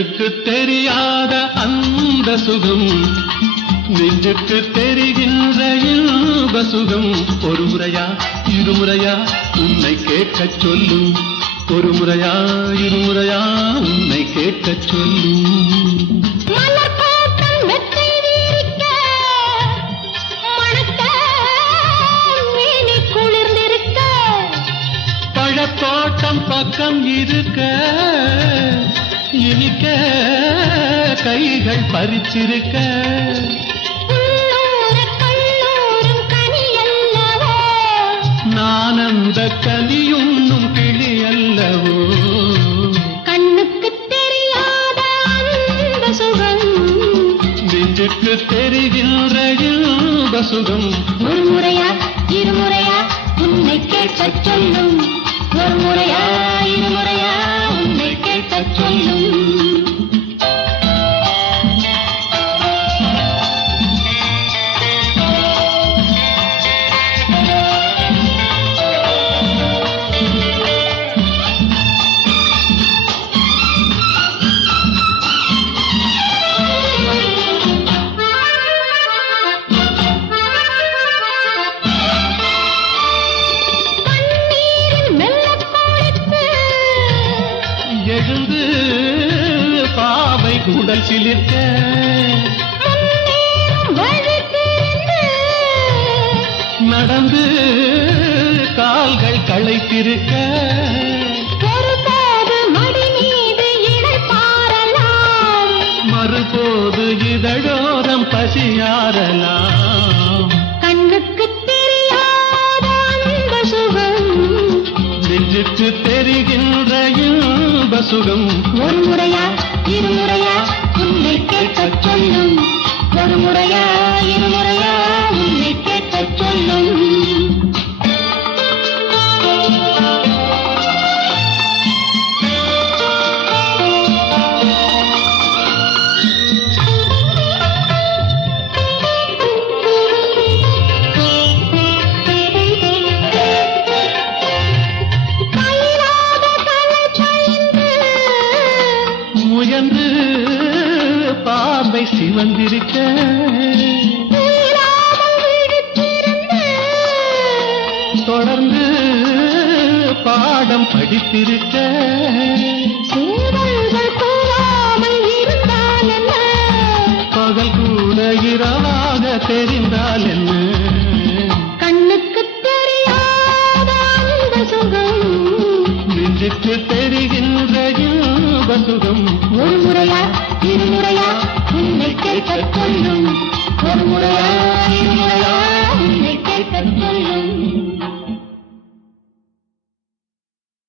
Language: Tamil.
கண்ணுக்கு தெரியாத அந்த சுகம் நெஞ்சுக்கு தெரிகின்ற இன்ப சுகம் ஒரு முறையா இருமுறையா உன்னை கேட்கச் சொல்லும் ஒரு முறையா இருமுறையா உன்னை கேட்கச் சொல்லும் பழத்தோட்டம் பக்கம் இருக்க இனிக்க கைகள் பறிச்சிருக்க நான் அந்த கனியுண்ணும் கிளி அல்லவோ கண்ணுக்கு தெரியாத அந்த சுகம் நெஞ்சுக்கு தெரிகின்ற இன்ப சுகம் ஒரு முறையா இருமுறையா உன்னை கேட்கச் சொல்லும் ஒரு முறையா இருமுறையா உன்னை கேட்கச் சொல்லும் எழுந்து பாவை உடல் சிலிர்க்க நடந்து கால்கள் களைத்திருக்க மறுபோது இதழோரம் பசியாரலாம் கண்ணுக்கு தெரியாத அந்த சுகம் நெஞ்சுக்கு தெரிகின்ற இன்ப சுகம் ஒரு முறையா இருமுறையா உன்னை கேட்கச் சொல்லும் ஒரு முறையா இருமுறையா உன்னை கேட்கச் சொல்லும் முயன்று பாம்பை சிவந்திருக்க தொடர்ந்து பாடம் படித்திருக்க பகல் கூட இரவாக தெரிந்தால் என்ன கண்ணுக்கு தெரியாத அந்த சுகம் நெஞ்சுக்கு தெரிகின்ற இன்ப சுகம் ஒரு முறையா இருமுறையா உன்னை கேட்கச் சொல்லும் ஒரு முறையா இருமுறையா உன்னை கேட்கச் சொல்லும்